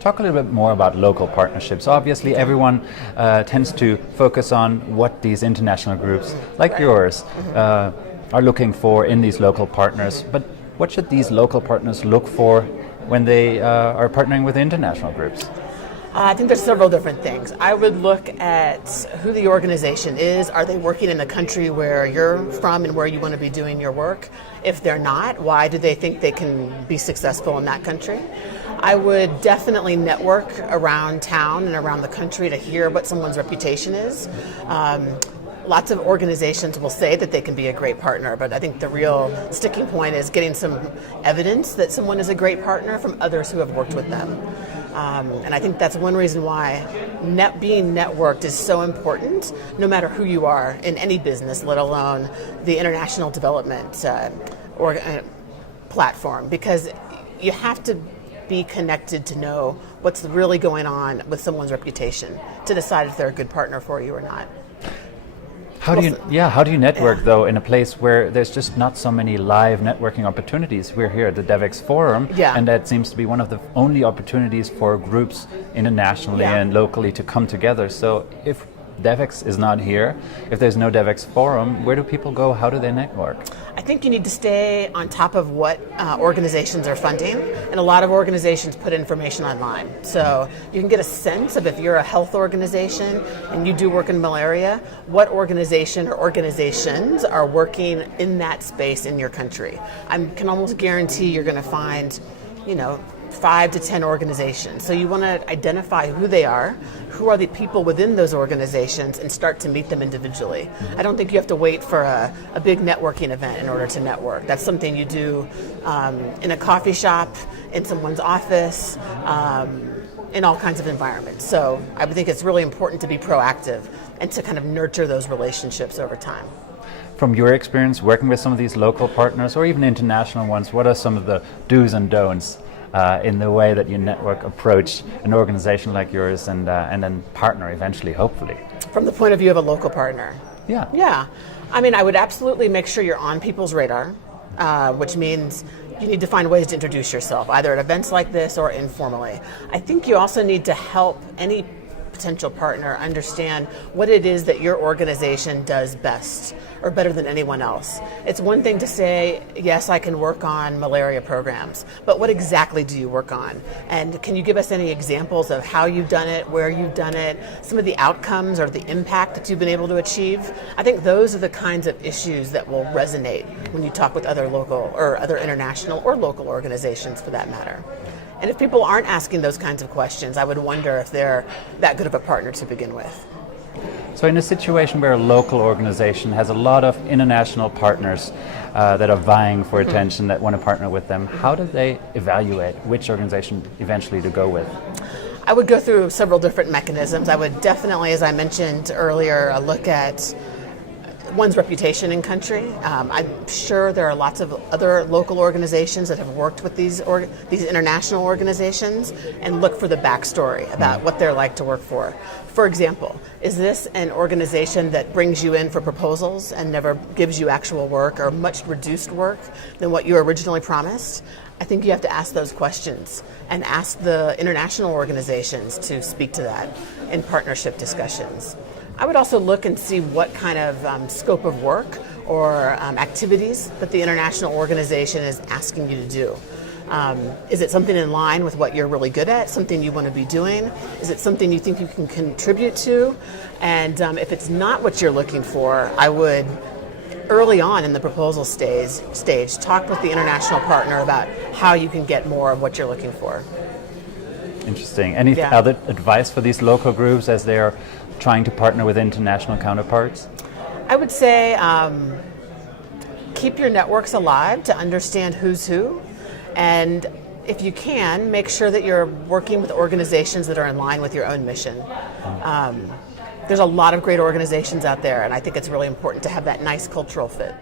Talk a little bit more about local partnerships. Obviously, everyone tends to focus on what these international groups, like yours, are looking for in these local partners. But what should these local partners look for when they are partnering with international groups? I think there's several different things. I would look at who the organization is. Are they working in the country where you're from and where you want to be doing your work? If they're not, why do they think they can be successful in that country? I would definitely network around town and around the country to hear what someone's reputation is. Lots of organizations will say that they can be a great partner, but I think the real sticking point is getting some evidence that someone is a great partner from others who have worked with them. And I think that's one reason why being networked is so important, no matter who you are in any business, let alone the international development platform, because you have to be connected to know what's really going on with someone's reputation to decide if they're a good partner for you or not. How do you network though in a place where there's just not so many live networking opportunities? We're here at the DevEx Forum, and that seems to be one of the only opportunities for groups internationally and locally to come together. So if DevEx is not here, if there's no DevEx Forum, where do people go? How do they network? I think you need to stay on top of what organizations are funding, and a lot of organizations put information online. So you can get a sense of, if you're a health organization and you do work in malaria, what organization or organizations are working in that space in your country. I can almost guarantee you're going to find, 5 to 10 organizations. So you want to identify who they are, who are the people within those organizations, and start to meet them individually. I don't think you have to wait for a big networking event in order to network. That's something you do in a coffee shop, in someone's office, in all kinds of environments. So I would think it's really important to be proactive and to kind of nurture those relationships over time. From your experience working with some of these local partners or even international ones, what are some of the do's and don'ts in the way that you network approach an organization like yours and then partner eventually, hopefully? From the point of view of a local partner? Yeah. I mean, I would absolutely make sure you're on people's radar, which means you need to find ways to introduce yourself, either at events like this or informally. I think you also need to help any potential partner understand what it is that your organization does best or better than anyone else. It's one thing to say, yes, I can work on malaria programs, but what exactly do you work on? And can you give us any examples of how you've done it, where you've done it, some of the outcomes or the impact that you've been able to achieve? I think those are the kinds of issues that will resonate when you talk with other local or other international or local organizations for that matter. And if people aren't asking those kinds of questions, I would wonder if they're that good of a partner to begin with. So in a situation where a local organization has a lot of international partners that are vying for attention, that want to partner with them, how do they evaluate which organization eventually to go with? I would go through several different mechanisms. I would definitely, as I mentioned earlier, look at one's reputation in country. I'm sure there are lots of other local organizations that have worked with these international organizations, and look for the backstory about what they're like to work for. For example, is this an organization that brings you in for proposals and never gives you actual work or much reduced work than what you originally promised? I think you have to ask those questions and ask the international organizations to speak to that in partnership discussions. I would also look and see what kind of scope of work or activities that the international organization is asking you to do. Is it something in line with what you're really good at, something you want to be doing? Is it something you think you can contribute to? And if it's not what you're looking for, I would, early on in the proposal stage, talk with the international partner about how you can get more of what you're looking for. Interesting. Any other advice for these local groups as they're trying to partner with international counterparts? I would say keep your networks alive to understand who's who, and if you can, make sure that you're working with organizations that are in line with your own mission. There's a lot of great organizations out there, and I think it's really important to have that nice cultural fit.